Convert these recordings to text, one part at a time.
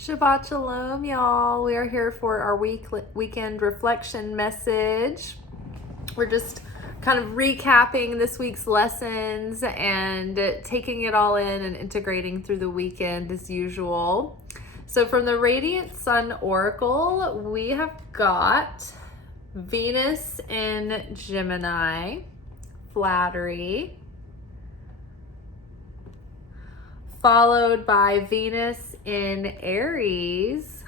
Shabbat Shalom, y'all. We are here for our weekend reflection message. We're just kind of recapping this week's lessons and taking it all in and integrating through the weekend as usual. So from the Radiant Sun Oracle, we have got Venus in Gemini, flattery, followed by Venus in Aries,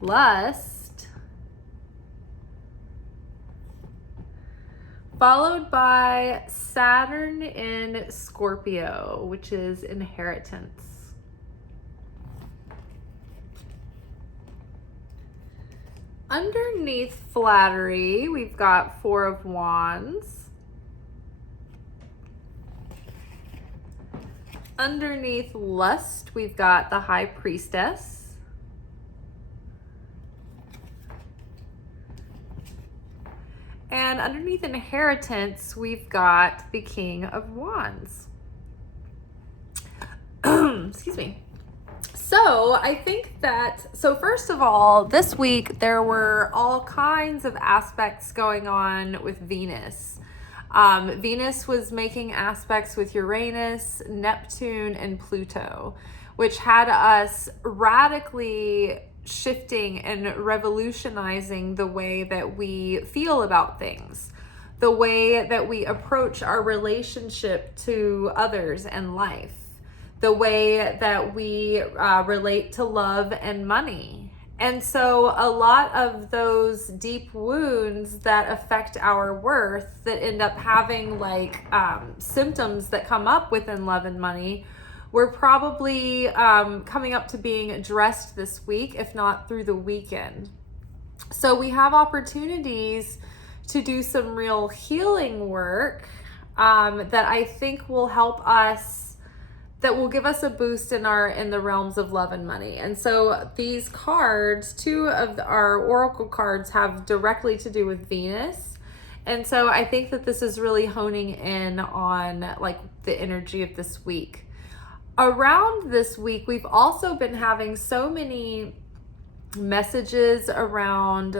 lust, followed by Saturn in Scorpio, which is inheritance. Underneath flattery, we've got Four of Wands. Underneath lust, we've got the High Priestess. And underneath inheritance, we've got the King of Wands. Excuse me. So I think first of all, this week there were all kinds of aspects going on with Venus. Venus was making aspects with Uranus, Neptune, and Pluto, which had us radically shifting and revolutionizing the way that we feel about things, the way that we approach our relationship to others and life, the way that we relate to love and money. And so a lot of those deep wounds that affect our worth that end up having symptoms that come up within love and money were probably coming up to being addressed this week, if not through the weekend. So we have opportunities to do some real healing work that I think will help us, that will give us a boost in the realms of love and money. And so these cards, two of our oracle cards, have directly to do with Venus. And so I think that this is really honing in on the energy of this week. Around this week, we've also been having so many messages around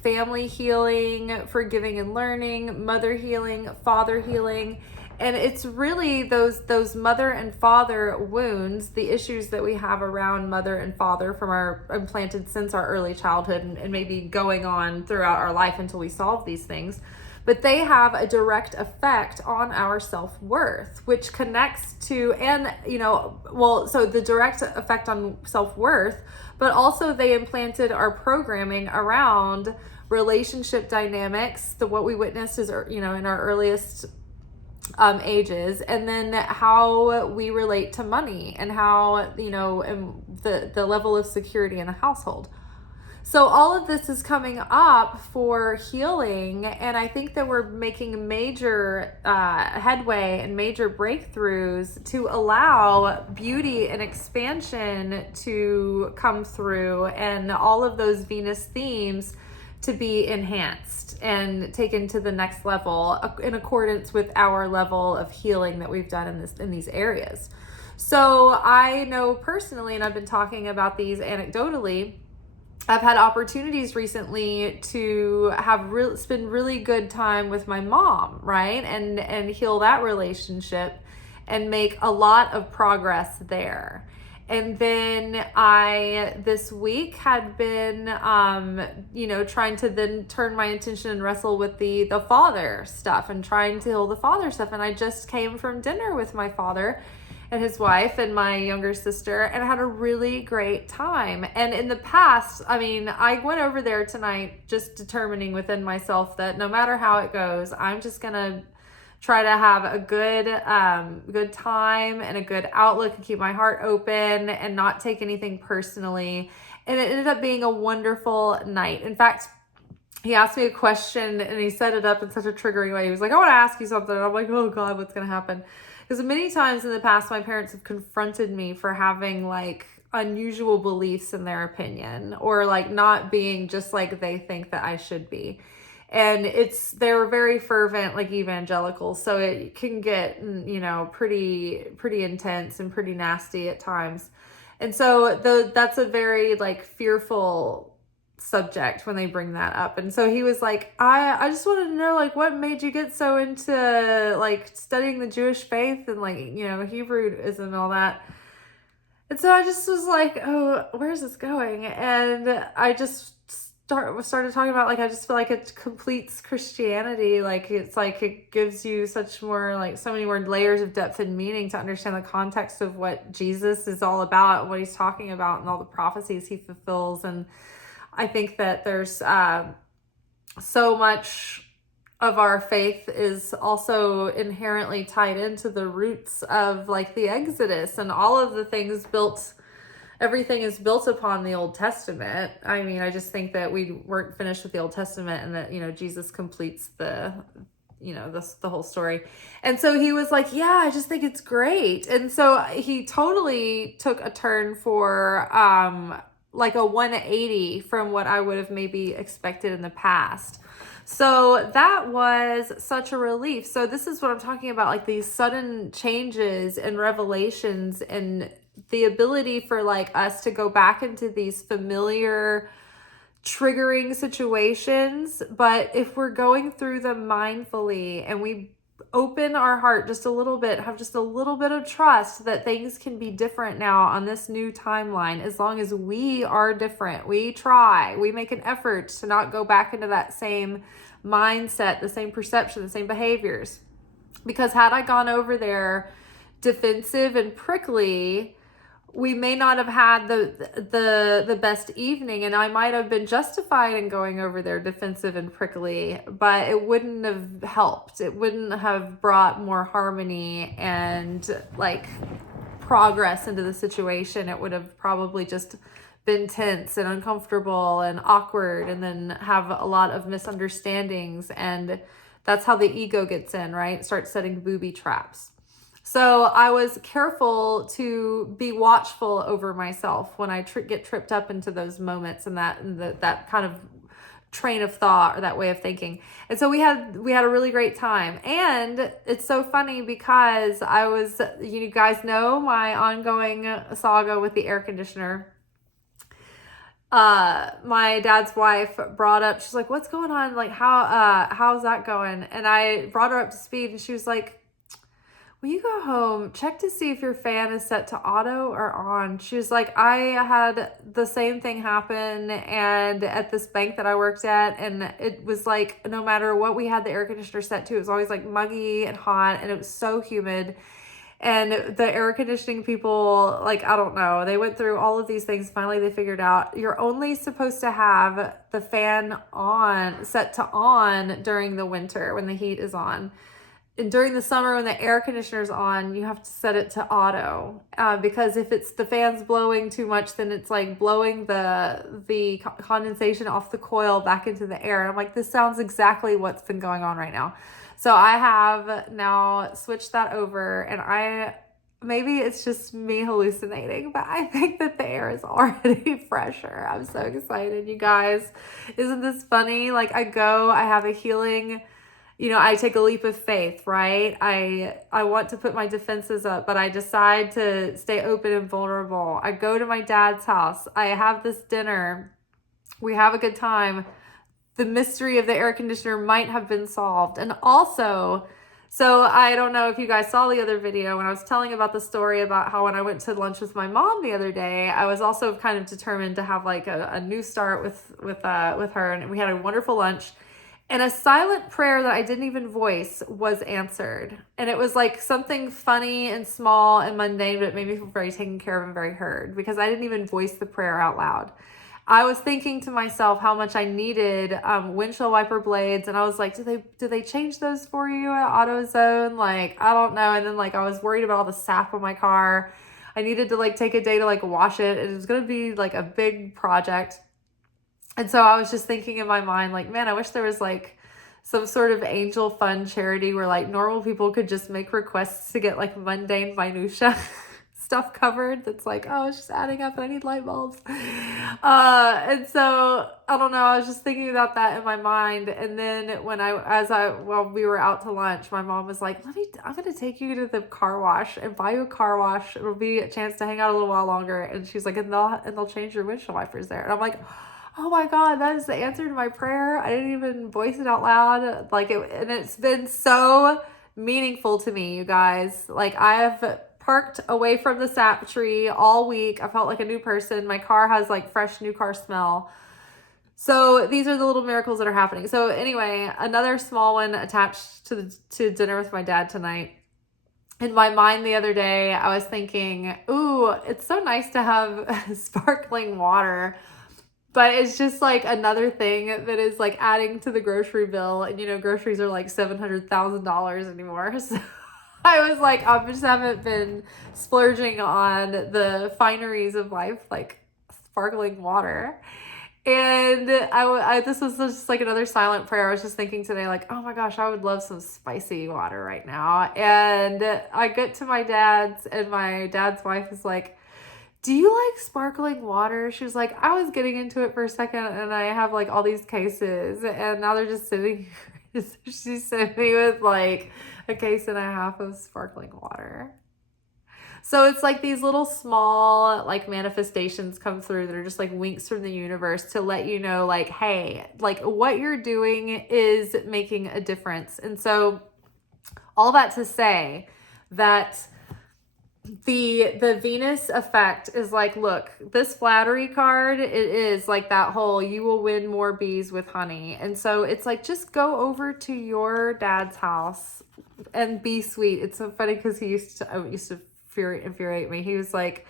family healing, forgiving and learning, mother healing, father healing. And it's really those mother and father wounds, the issues that we have around mother and father from our implanted since our early childhood and maybe going on throughout our life until we solve these things. But they have a direct effect on our self-worth, which connects to, so the direct effect on self-worth, but also they implanted our programming around relationship dynamics, what we witnessed is, in our earliest ages, and then how we relate to money and how, and the level of security in the household. So all of this is coming up for healing, and I think that we're making major headway and major breakthroughs to allow beauty and expansion to come through, and all of those Venus themes to be enhanced and taken to the next level in accordance with our level of healing that we've done in these areas. So I know personally, and I've been talking about these anecdotally, I've had opportunities recently to spend really good time with my mom, right? And heal that relationship and make a lot of progress there. And then I, this week, had been, trying to then turn my attention and wrestle with the father stuff and trying to heal the father stuff. And I just came from dinner with my father and his wife and my younger sister, and I had a really great time. And in the past, I went over there tonight just determining within myself that no matter how it goes, I'm just going to try to have a good time and a good outlook and keep my heart open and not take anything personally. And it ended up being a wonderful night. In fact, he asked me a question and he set it up in such a triggering way. He was like, I want to ask you something. And I'm like, oh God, what's going to happen? Because many times in the past, my parents have confronted me for having unusual beliefs in their opinion, or not being just like they think that I should be. And they're very fervent, evangelicals. So it can get, pretty intense and pretty nasty at times. And so that's a very like fearful subject when they bring that up. And so he was like, I just wanted to know, like, what made you get so into like studying the Jewish faith and like, you know, Hebrewism and all that. And so I just was like, oh, where's this going? And I just started talking about, like, I just feel like it completes Christianity. Like, it's like it gives you such more, like, so many more layers of depth and meaning to understand the context of what Jesus is all about, what he's talking about, and all the prophecies he fulfills. And I think that there's so much of our faith is also inherently tied into the roots of like the Exodus and all of the things everything is built upon the Old Testament. I mean, I just think that we weren't finished with the Old Testament, and that, you know, Jesus completes the whole story. And so he was like, yeah, I just think it's great. And so he totally took a turn for like a 180 from what I would have maybe expected in the past. So that was such a relief. So this is what I'm talking about, like these sudden changes and revelations and the ability for like us to go back into these familiar triggering situations. But if we're going through them mindfully and we open our heart just a little bit, have just a little bit of trust that things can be different now on this new timeline, as long as we are different, we make an effort to not go back into that same mindset, the same perception, the same behaviors. Because had I gone over there defensive and prickly, we may not have had the best evening, and I might have been justified in going over there defensive and prickly, but it wouldn't have helped. It wouldn't have brought more harmony and like progress into the situation. It would have probably just been tense and uncomfortable and awkward, and then have a lot of misunderstandings. And that's how the ego gets in, right? Start setting booby traps. So I was careful to be watchful over myself when I get tripped up into those moments and that kind of train of thought or that way of thinking. And so we had a really great time. And it's so funny because you guys know my ongoing saga with the air conditioner. My dad's wife brought up, she's like, what's going on? Like, how's that going? And I brought her up to speed, and she was like, will you go home, check to see if your fan is set to auto or on? She was like, I had the same thing happen and at this bank that I worked at, and it was like, no matter what we had the air conditioner set to, it was always like muggy and hot, and it was so humid. And the air conditioning people, like, I don't know, they went through all of these things. Finally, they figured out you're only supposed to have the fan set to on during the winter when the heat is on. And during the summer when the air conditioner's on, you have to set it to auto, because if the fan's blowing too much, then it's like blowing the condensation off the coil back into the air. And I'm like, this sounds exactly what's been going on right now. So I have now switched that over, and maybe it's just me hallucinating, but I think that the air is already fresher. I'm so excited, you guys. Isn't this funny? Like, I have a healing, I take a leap of faith, right? I want to put my defenses up, but I decide to stay open and vulnerable. I go to my dad's house. I have this dinner. We have a good time. The mystery of the air conditioner might have been solved. And also, so I don't know if you guys saw the other video when I was telling about the story about how when I went to lunch with my mom the other day, I was also kind of determined to have like a new start with her, and we had a wonderful lunch. And a silent prayer that I didn't even voice was answered. And it was like something funny and small and mundane, but it made me feel very taken care of and very heard, because I didn't even voice the prayer out loud. I was thinking to myself how much I needed windshield wiper blades. And I was like, do they change those for you at AutoZone? Like, I don't know. And then like, I was worried about all the sap on my car. I needed to like take a day to like wash it. It was going to be like a big project. And so I was just thinking in my mind, like, man, I wish there was like some sort of angel fund charity where like normal people could just make requests to get like mundane minutia stuff covered that's like, oh, it's just adding up and I need light bulbs. And so I don't know, I was just thinking about that in my mind. And then while we were out to lunch, my mom was like, I'm going to take you to the car wash and buy you a car wash. It'll be a chance to hang out a little while longer. And she's like, and they'll change your windshield wipers there. And I'm like, oh my God, that is the answer to my prayer. I didn't even voice it out loud. And it's been so meaningful to me, you guys. Like, I have parked away from the sap tree all week. I felt like a new person. My car has like fresh new car smell. So these are the little miracles that are happening. So anyway, another small one attached to dinner with my dad tonight. In my mind the other day, I was thinking, ooh, it's so nice to have sparkling water. But it's just like another thing that is like adding to the grocery bill. And, groceries are like $700,000 anymore. So I was like, I just haven't been splurging on the fineries of life, like sparkling water. And this was just like another silent prayer. I was just thinking today, like, oh my gosh, I would love some spicy water right now. And I get to my dad's, and my dad's wife is like, do you like sparkling water? She was like, I was getting into it for a second and I have like all these cases and now they're just sitting here. She sent me with like a case and a half of sparkling water. So it's like these little small like manifestations come through that are just like winks from the universe to let you know, like, hey, like what you're doing is making a difference. And so all that to say that the Venus effect is like, look, this flattery card, it is like that whole, you will win more bees with honey. And so it's like, just go over to your dad's house and be sweet. It's so funny because he used to infuriate me. He was like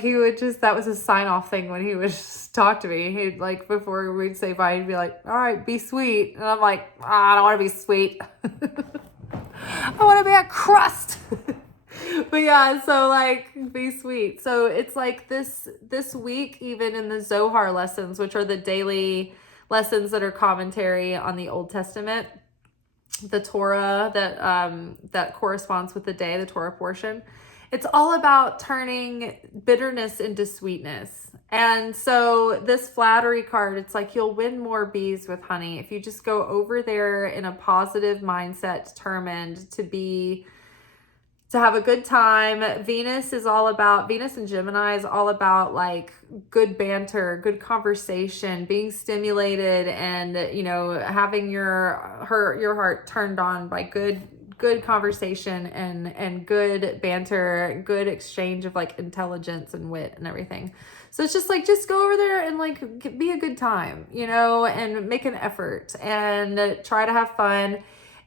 he would just, that was his sign off thing when he would just talk to me. He'd like, before we'd say bye, he'd be like, all right, be sweet. And I'm like, I don't want to be sweet. I want to be a crust. But yeah, so like, be sweet. So it's like this week, even in the Zohar lessons, which are the daily lessons that are commentary on the Old Testament, the Torah that corresponds with the day, the Torah portion, it's all about turning bitterness into sweetness. And so this flattery card, it's like, you'll win more bees with honey if you just go over there in a positive mindset, determined to have a good time. Venus and Gemini is all about like good banter, good conversation, being stimulated, and having your heart turned on by good conversation and good banter, good exchange of like intelligence and wit and everything. So it's just like, just go over there and like be a good time, and make an effort and try to have fun.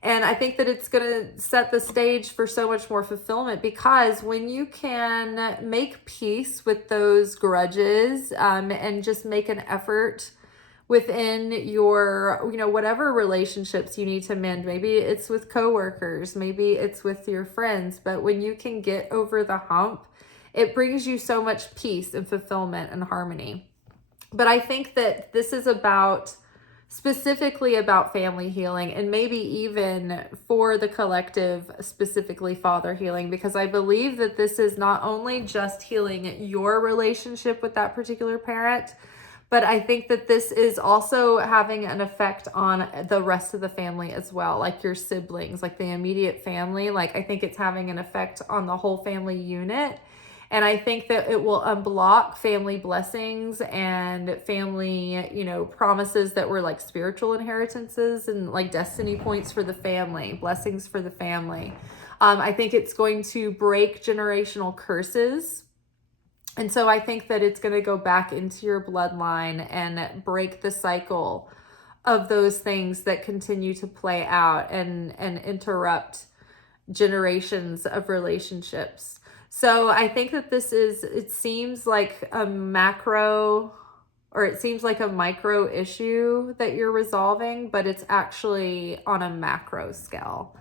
And I think that it's going to set the stage for so much more fulfillment, because when you can make peace with those grudges and just make an effort within your, whatever relationships you need to mend, maybe it's with coworkers, maybe it's with your friends, but when you can get over the hump, it brings you so much peace and fulfillment and harmony. But I think that this is specifically about family healing, and maybe even for the collective, specifically father healing, because I believe that this is not only just healing your relationship with that particular parent, but I think that this is also having an effect on the rest of the family as well, like your siblings, like the immediate family. Like, I think it's having an effect on the whole family unit. And I think that it will unblock family blessings and family, promises that were like spiritual inheritances and like destiny points for the family, blessings for the family. I think it's going to break generational curses. And so I think that it's going to go back into your bloodline and break the cycle of those things that continue to play out and interrupt generations of relationships. So I think that it seems like a macro, or it seems like a micro issue that you're resolving, but it's actually on a macro scale,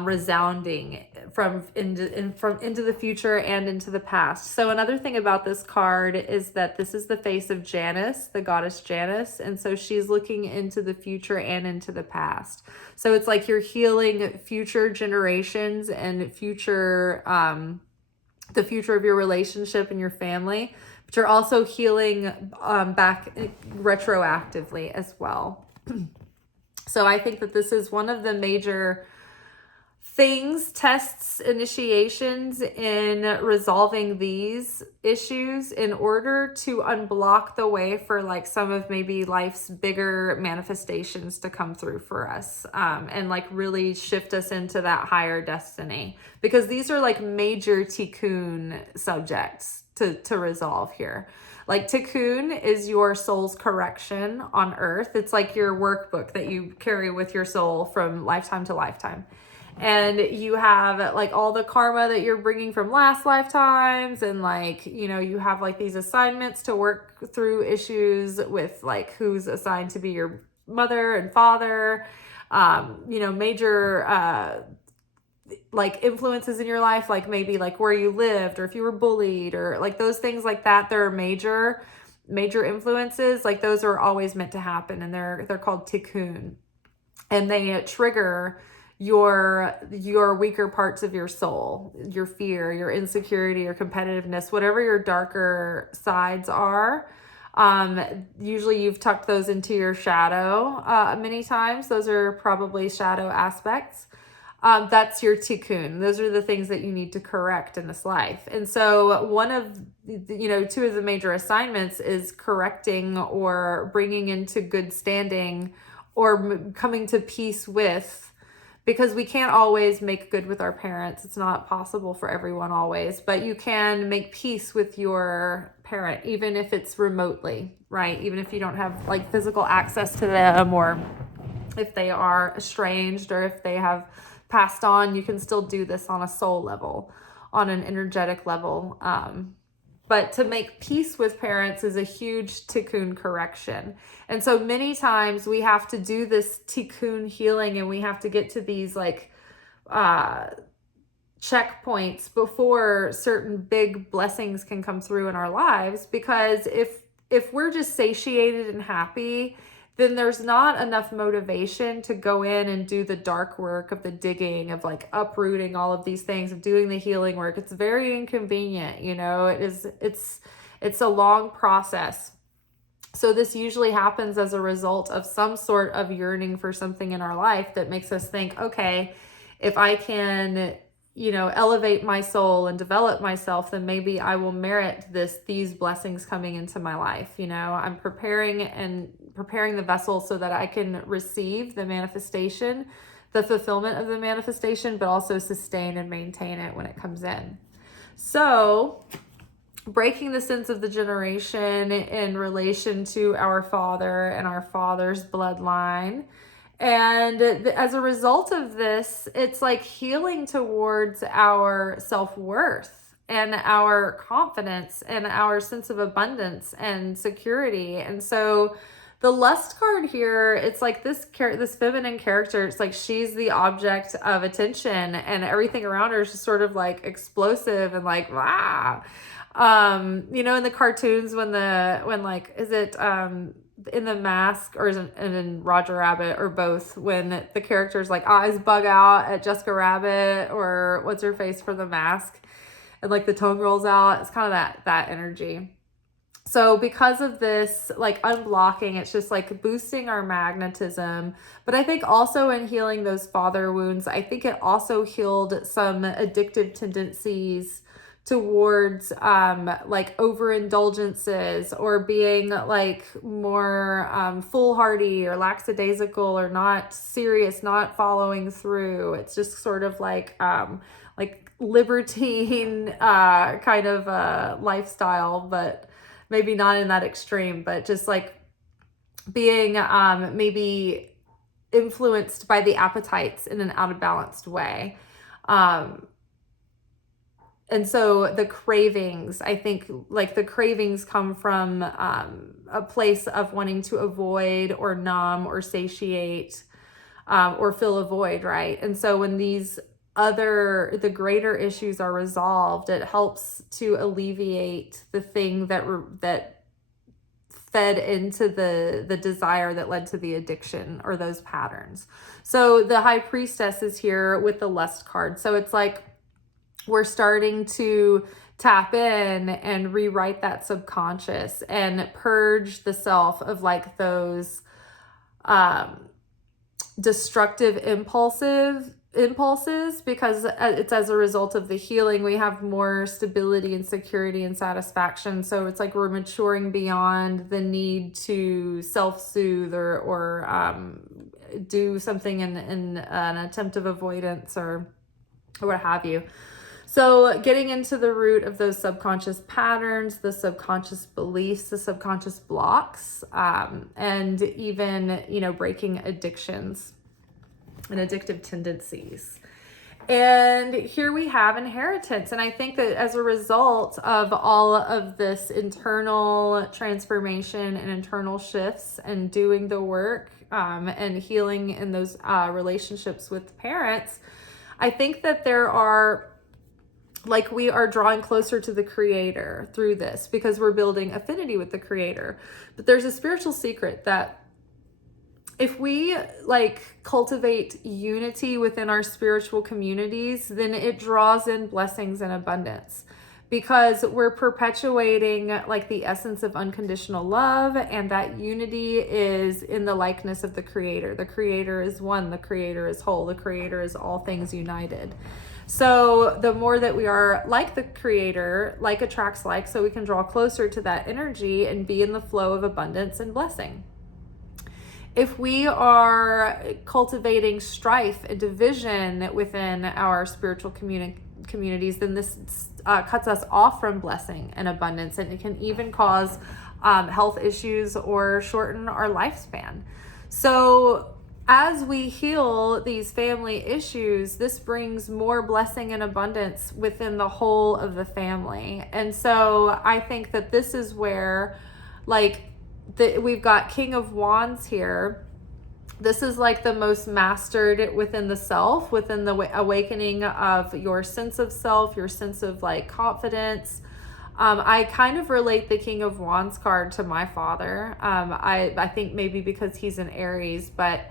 resounding from into the future and into the past. So another thing about this card is that this is the face of Janus, the goddess Janus. And so she's looking into the future and into the past. So it's like you're healing future generations and future, the future of your relationship and your family, but you're also healing back retroactively as well. So I think that this is one of the major things, tests, initiations in resolving these issues in order to unblock the way for like some of maybe life's bigger manifestations to come through for us, and like really shift us into that higher destiny, because these are like major tikkun subjects to resolve here. Like tikkun is your soul's correction on earth. It's like your workbook that you carry with your soul from lifetime to lifetime. And you have like all the karma that you're bringing from last lifetimes, and like, you know, you have like these assignments to work through issues with like who's assigned to be your mother and father, you know, major like influences in your life, like maybe like where you lived or if you were bullied or like those things like that. There are major influences, like those are always meant to happen, and they're called tikkun, and they trigger your weaker parts of your soul, your fear, your insecurity, your competitiveness, whatever your darker sides are. Usually you've tucked those into your shadow many times. Those are probably shadow aspects. That's your tikkun. Those are the things that you need to correct in this life. And so one of, you know, two of the major assignments is correcting or bringing into good standing or coming to peace with, because we can't always make good with our parents. It's not possible for everyone always, but you can make peace with your parent, even if it's remotely, right? Even if you don't have like physical access to them, or if they are estranged, or if they have passed on, you can still do this on a soul level, on an energetic level. But to make peace with parents is a huge tikkun correction. And so many times we have to do this tikkun healing, and we have to get to these like checkpoints before certain big blessings can come through in our lives. Because if we're just satiated and happy, then there's not enough motivation to go in and do the dark work of the digging, of like uprooting all of these things, of doing the healing work. It's very inconvenient, you know, it's a long process. So this usually happens as a result of some sort of yearning for something in our life that makes us think, okay, if I can, you know, elevate my soul and develop myself, then maybe I will merit these blessings coming into my life. You know, I'm preparing the vessel so that I can receive the manifestation, the fulfillment of the manifestation, but also sustain and maintain it when it comes in. So breaking the sense of the generation in relation to our father and our father's bloodline. And as a result of this, it's like healing towards our self-worth and our confidence and our sense of abundance and security. And so the lust card here, it's like this feminine character, it's like she's the object of attention, and everything around her is just sort of like explosive and like, wow. You know, in the cartoons when like, is it in The Mask, or is it in Roger Rabbit, or both, when the characters like eyes bug out at Jessica Rabbit, or what's her face for The Mask, and like the tongue rolls out. It's kind of that energy. So because of this, like unblocking, it's just like boosting our magnetism. But I think also in healing those father wounds, I think it also healed some addictive tendencies towards like overindulgences, or being like more foolhardy or lackadaisical, or not serious, not following through. It's just sort of like libertine kind of lifestyle, but maybe not in that extreme, but just like being maybe influenced by the appetites in an out of balanced way. And so the cravings, I think like the cravings come from a place of wanting to avoid or numb or satiate or fill a void, right? And so when the greater issues are resolved, it helps to alleviate the thing that fed into the desire that led to the addiction or those patterns. So the High Priestess is here with the lust card. So it's like we're starting to tap in and rewrite that subconscious and purge the self of like those destructive impulses, because it's as a result of the healing we have more stability and security and satisfaction. So it's like we're maturing beyond the need to self-soothe or do something in an attempt of avoidance or what have you. So getting into the root of those subconscious patterns, the subconscious beliefs, the subconscious blocks, and even, breaking addictions and addictive tendencies. And here we have inheritance. And I think that as a result of all of this internal transformation and internal shifts and doing the work and healing in those relationships with parents, I think that we are drawing closer to the Creator through this because we're building affinity with the Creator. But there's a spiritual secret that if we cultivate unity within our spiritual communities, then it draws in blessings and abundance, because we're perpetuating the essence of unconditional love, and that unity is in the likeness of the Creator. The Creator is one, the Creator is whole, the Creator is all things united. So the more that we are like the Creator, like attracts like, so we can draw closer to that energy and be in the flow of abundance and blessing. If we are cultivating strife and division within our spiritual communities, then this cuts us off from blessing and abundance, and it can even cause health issues or shorten our lifespan. So as we heal these family issues, this brings more blessing and abundance within the whole of the family. And so I think that this is where we've got King of Wands here. This is the most mastered within the self, within the awakening of your sense of self, your sense of confidence. I kind of relate the King of Wands card to my father. I think maybe because he's an Aries, but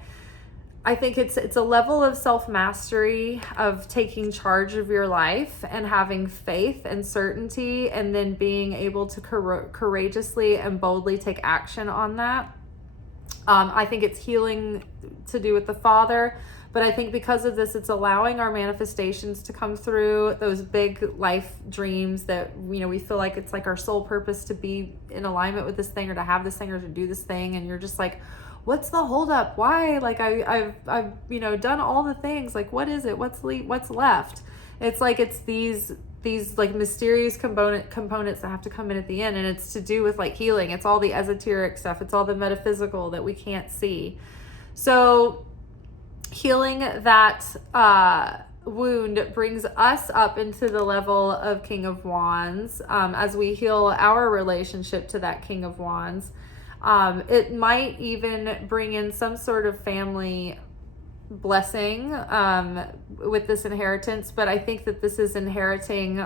I think it's a level of self-mastery, of taking charge of your life and having faith and certainty, and then being able to courageously and boldly take action on that. I think it's healing to do with the father, but I think because of this, it's allowing our manifestations to come through, those big life dreams that, we feel like it's our sole purpose to be in alignment with this thing, or to have this thing, or to do this thing. And you're just what's the holdup? Why? I've done all the things. What is it? What's left? It's these mysterious components that have to come in at the end, and it's to do with healing. It's all the esoteric stuff. It's all the metaphysical that we can't see. So healing that wound brings us up into the level of King of Wands. As we heal our relationship to that King of Wands, it might even bring in some sort of family blessing with this inheritance. But I think that this is inheriting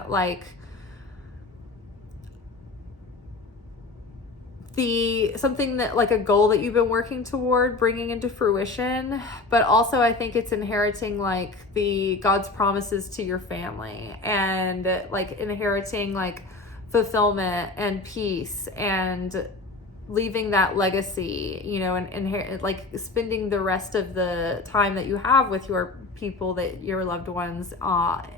something that a goal that you've been working toward bringing into fruition. But also I think it's inheriting the God's promises to your family, and inheriting fulfillment and peace, and leaving that legacy, and spending the rest of the time that you have with your people, that your loved ones,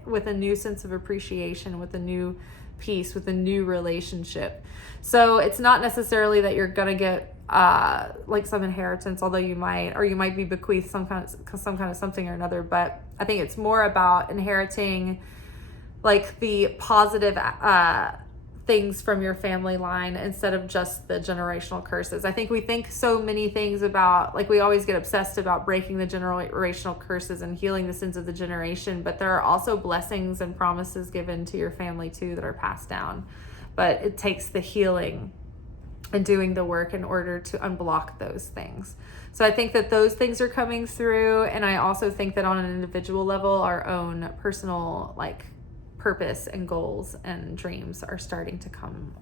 with a new sense of appreciation, with a new peace, with a new relationship. So it's not necessarily that you're gonna get some inheritance, although you might be bequeathed some kind of something or another. But I think it's more about inheriting the positive things from your family line, instead of just the generational curses. I think we think so many things about, we always get obsessed about breaking the generational curses and healing the sins of the generation, but there are also blessings and promises given to your family too that are passed down. But it takes the healing and doing the work in order to unblock those things. So I think that those things are coming through, and I also think that on an individual level, our own personal purpose and goals and dreams are starting to come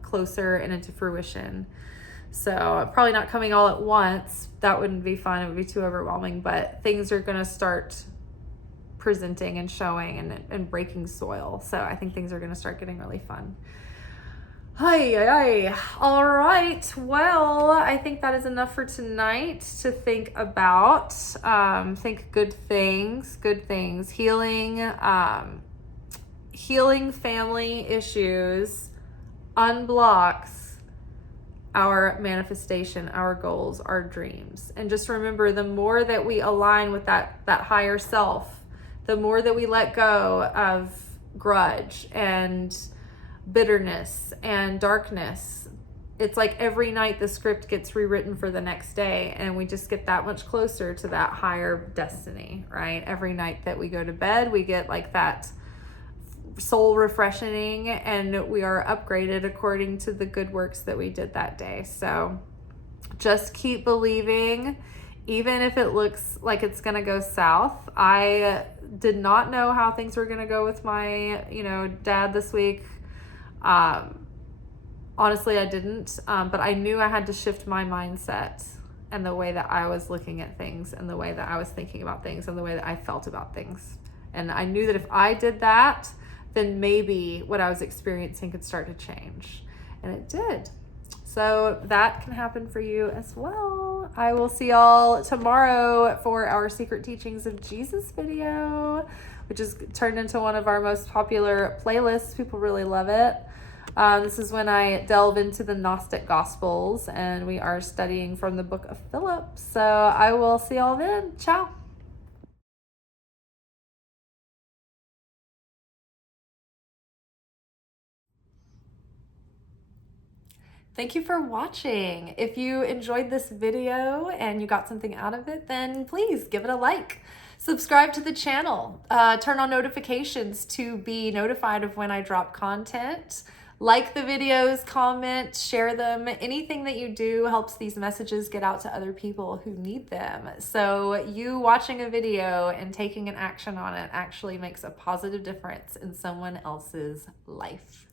closer and into fruition. So probably not coming all at once. That wouldn't be fun. It would be too overwhelming, but things are going to start presenting and showing and breaking soil. So I think things are going to start getting really fun. Hi. All right. Well, I think that is enough for tonight to think about. Think good things, healing family issues unblocks our manifestation, our goals, our dreams. And just remember, the more that we align with that higher self, the more that we let go of grudge and bitterness and darkness, it's like every night the script gets rewritten for the next day, and we just get that much closer to that higher destiny, right? Every night that we go to bed, we get like that soul refreshing, and we are upgraded according to the good works that we did that day. So just keep believing, even if it looks like it's going to go south. I did not know how things were going to go with my, dad this week. Honestly, I didn't, but I knew I had to shift my mindset and the way that I was looking at things and the way that I was thinking about things and the way that I felt about things. And I knew that if I did that, then maybe what I was experiencing could start to change. And it did. So that can happen for you as well. I will see y'all tomorrow for our Secret Teachings of Jesus video, which is turned into one of our most popular playlists. People really love it. This is when I delve into the Gnostic Gospels, and we are studying from the book of Philip. So I will see y'all then. Ciao. Thank you for watching. If you enjoyed this video and you got something out of it, then please give it a like. Subscribe to the channel. Turn on notifications to be notified of when I drop content. Like the videos, comment, share them. Anything that you do helps these messages get out to other people who need them. So you watching a video and taking an action on it actually makes a positive difference in someone else's life.